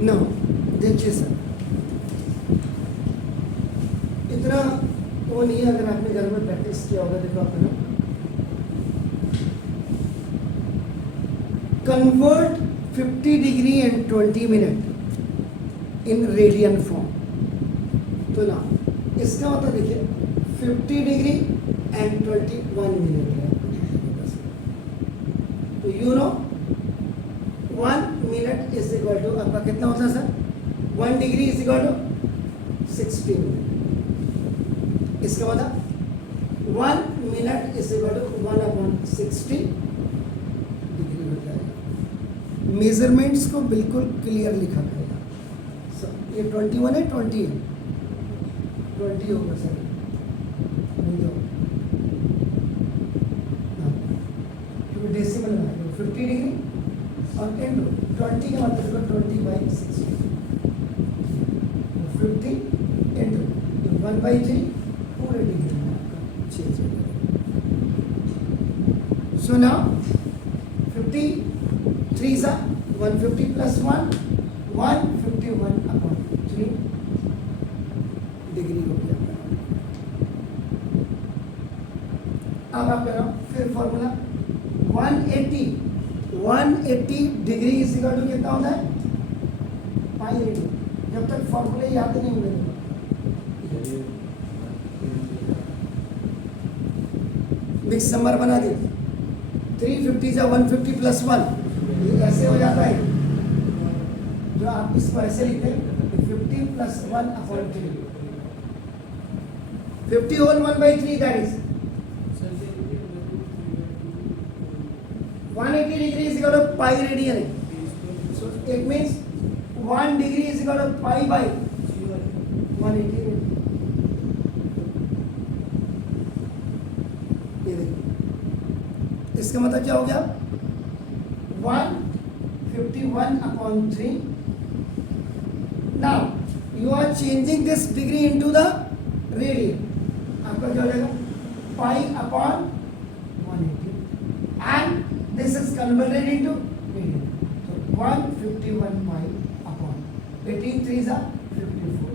No देखिए sir, इतना वो नहीं है, अगर आपने घर में प्रैक्टिस किया होगा। देखो आप ना, convert 50 degree and 20 minute in radian form. तो ना इसका मतलब देखिए 50 डिग्री एंड 21 मिनट है। तो you know 1 minute is equal to आपका कितना होता है सर? 1 degree is equal to 60 minute. इसका मतलब 1 minute is equal to 1/60 degree हो जाएगा। मेजरमेंट्स को बिल्कुल क्लियर लिखा गया। ये 21 है, 20 है, 20 होगा सर। क्योंकि डेसिमल में 50 डिग्री और इंटू 20 का मतलब 20/60, 50 इंटू 1/3 पूरे डिग्री में आपका 6 जाएगा। सो नाउ 53 सा 150 प्लस 1 151/3 डिग्री हो गया। अब आप करो फिर formula 180 degree is equal to कितना होता है? Pi radian. जब तक फॉर्मूले याद नहीं होंगे मिक्स नंबर बना दिए। 350 या 150 प्लस 1 ये ऐसे हो जाता है। जो आप इसको ऐसे लिखते हैं 50 plus 1/3, 50 whole 1/3 that is 180 degree is equal to pi radian है। So it means 1 degree is equal to pi by 180। ये देखिए इसका मतलब क्या हो गया? 151/3। Now you are changing this degree into the radian. आपका क्या हो जाएगा? Pi upon 180 and this is converted into radian. So 151 pi upon 18 3s are 54.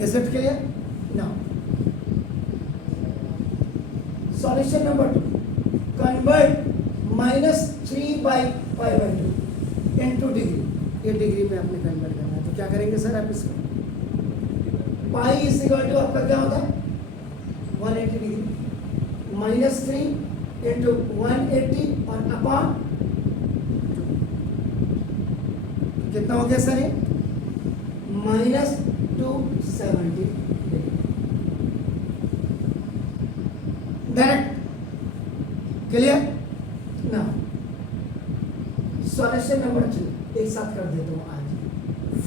Is it clear? Now solution number 2. Convert -3/π/2 into degree. ये degree में आपने convert करना है। तो क्या करेंगे सर आप इसको? पाई इज इक्वल टू आपका क्या होता है? 180 डिग्री -3 इंटू 180 और अपॉन कितना हो गया सर? ये -270 डायरेक्ट। क्लियर? ना सॉल्यूशन नंबर 3 एक साथ कर देता हूं आज।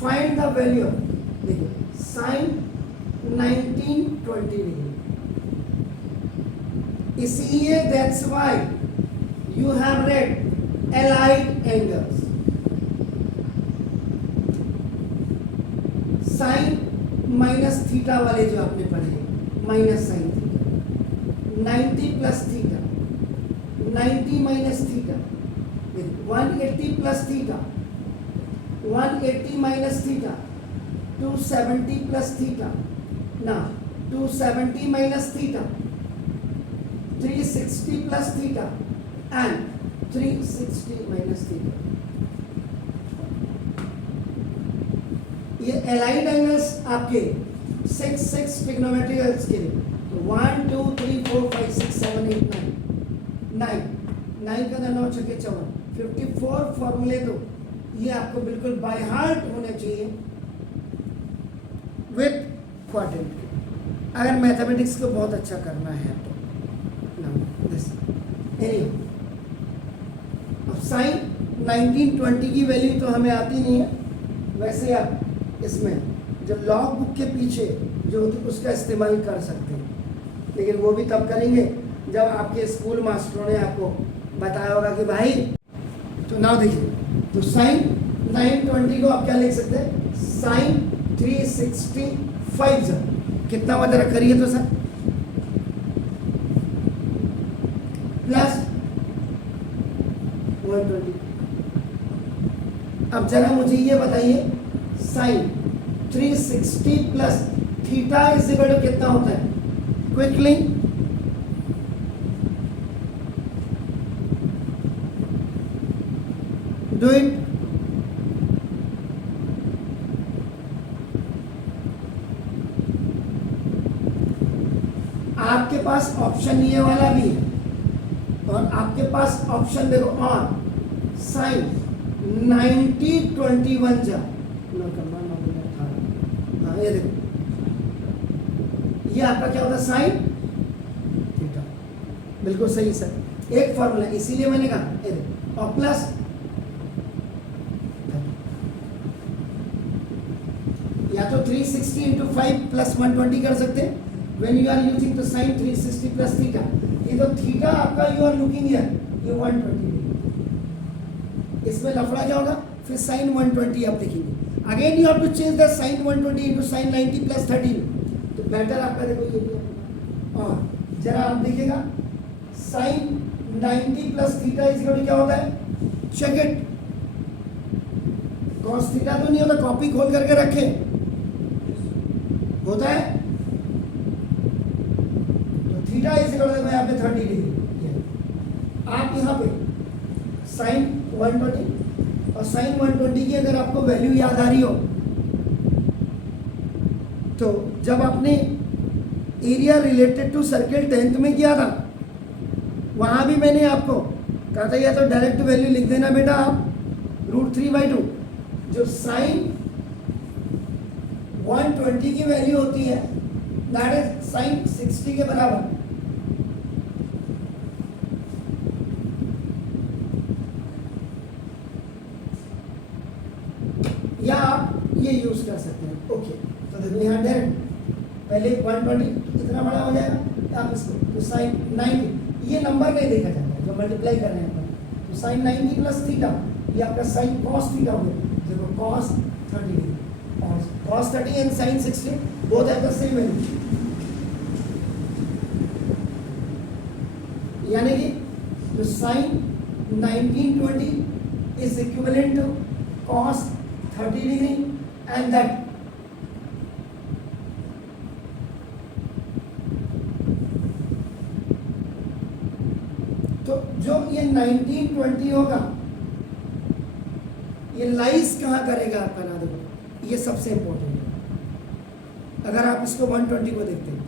Find the value. देखिए साइन 1920 डिग्री, इसलिए that's why you have read allied angles. Sine minus theta वाले जो आपने पढ़े, minus sine theta, 90 plus theta, 90 minus theta, 180 plus theta, 180 minus theta, 270 plus theta. Now 270 minus theta, 360 plus theta and 360 minus theta. ये allied angles आपके 6 trigonometric के लिए। तो 1 2 3 4 5 6 7 8 9 का 9 छक्के 54, 54 फॉर्मूले। तो ये आपको बिल्कुल बाय हार्ट होने चाहिए विथ क्वाड्रेंट के, अगर मैथमेटिक्स को बहुत अच्छा करना है तो। अब साइन 1920 की वैल्यू तो हमें आती नहीं है। वैसे आप इसमें जो लॉग बुक के पीछे जो होती है उसका इस्तेमाल कर सकते हैं, लेकिन वो भी तब करेंगे जब आपके स्कूल मास्टरों ने आपको बताया होगा कि भाई। तो नाउ देखिए, तो साइन 920 को आप क्या लिख सकते हैं? साइन 365 कितना वजह करिए तो सर प्लस 120। अब जरा मुझे ये बताइए sine 360 plus theta is equal to कितना होता है? Quickly do it. आपके पास ऑप्शन ये वाला भी है और आपके पास ऑप्शन देखो और साइन 90-21 जा हाँ ये देखो ये आपका क्या होता है साइन थीटा। बिल्कुल सही सर, एक फॉर्मूला इसीलिए मैंने कहा ये देखो और प्लस या तो 360 इंटू 5 प्लस 120 कर सकते हैं when you are using to sin 360 plus theta। ये तो थीटा आपका you are looking here ये 120 डिग्री। इसमें लफड़ा क्या होगा फिर sin 120 आप देखेंगे again you have to change the sin 120 into sin 90 plus 30 तो बेटर आपका देखो ये भी है। और जरा आप देखिएगा sin 90 plus theta is equal to क्या होता है? Check it. cos थीटा तो नहीं होता, कॉपी खोल करके रखे होता है थीटा इज इक्वल टू यहाँ पे 30 डिग्री। आप यहाँ पे साइन 120 और साइन 120 की अगर आपको वैल्यू याद आ रही हो तो जब आपने area related to circle 10th में किया था वहां भी मैंने आपको कहा था या तो डायरेक्ट वैल्यू लिख देना बेटा आप √3/2 जो साइन 120 की वैल्यू होती है दैट इज साइन 60 के बराबर। या आप ये यूज कर सकते हैं। ओके तो देखो यहाँ डायरेक्ट पहले 120 कितना बड़ा हो जाएगा आप इसको तो साइन 90 ये नंबर नहीं देखा जाता है जो मल्टीप्लाई कर रहे हैं अपन तो साइन 90 प्लस थीटा ये आपका साइन कॉस थीटा हो गया। देखो कॉस 30 और cos 30 and sine 60 both have the same value यानी कि जो sine 1920 is equivalent to cos 30 degree and that तो जो ये 1920 होगा ये लाइज कहाँ करेगा आपका ना देखो ये सबसे इंपॉर्टेंट है। अगर आप इसको 120 को देखते हैं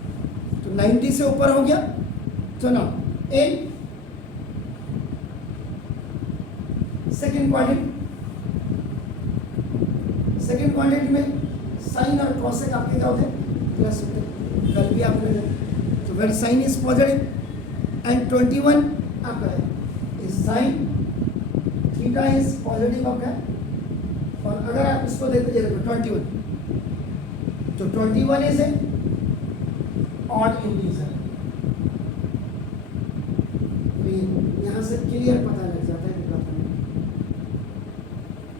तो 90 से ऊपर हो गया तो ना इन सेकेंड क्वाड्रेंट में साइन और कॉसेक आपके क्या होते हैं प्लस होते हैं कल भी आपने तो where sine is positive and 21 आपका है is sine theta is positive आपका है। और अगर आप इसको देखते हैं 21 तो 21 इज ए ऑड इंटीजर यहां से क्लियर पता लग जाता है।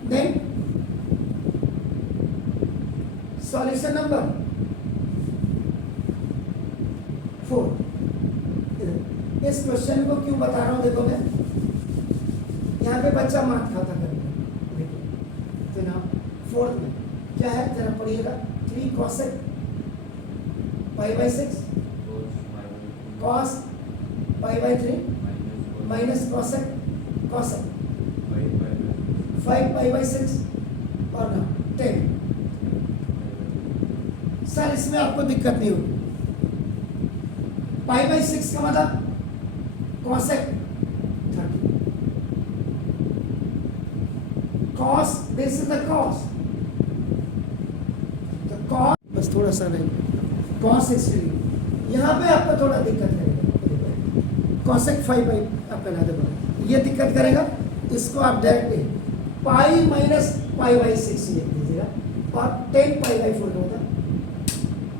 देन सॉल्यूशन नंबर 4 इस क्वेश्चन को क्यों बता रहा हूं देखो मैं यहाँ पे बच्चा मात खाता करता है तो ना 4th में क्या है जरा पढ़िएगा 3 cosec pi/6 cos pi/3 minus cosec 5 pi/6 और ना 10। सर इसमें आपको दिक्कत नहीं होगी pi/6 का मतलब cosec 30 cos this is the cos तो cos बस थोड़ा सा नहीं cos 60 यहाँ पे आपको थोड़ा दिक्कत करेगा cosec 5 आपका ना देखो ये दिक्कत करेगा इसको आप डायरेक्ट pi-pi/6 लिख दीजिएगा और 10 pi/4 होता है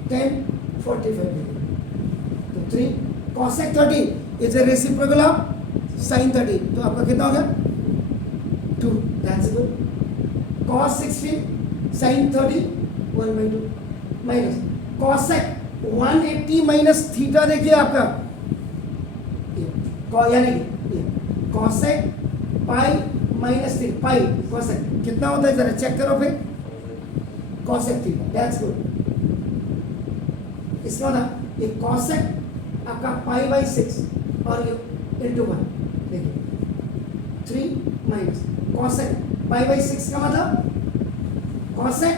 10/45 तो 3 cosec 30 is a reciprocal of sin 30 तो आपका कितना होगा 2 that's good. cos 60 sin 30 1/2 minus cosec 180 minus theta देखिए आपका यानी कि कॉसेक पाई माइनस 3 पाई कॉसेक कितना होता है जरा चेक करो फिर कॉसेक थीटा दैट्स गुड इसका ना ये कॉसेक आपका पाई बाई 6 और ये इंटू 1 देखिए 3 माइनस कॉसेक पाई बाई 6 का मतलब कॉसेक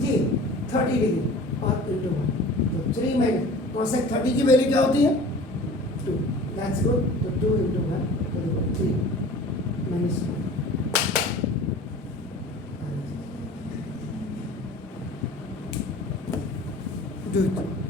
जी 30 डिग्री और इंटू 1 तो 3 माइनस कॉसेक 30 की वैल्यू क्या होती है 2 दैट्स गुड तो 2 इंटू 1 तो देखो 3 माइनस 1 do it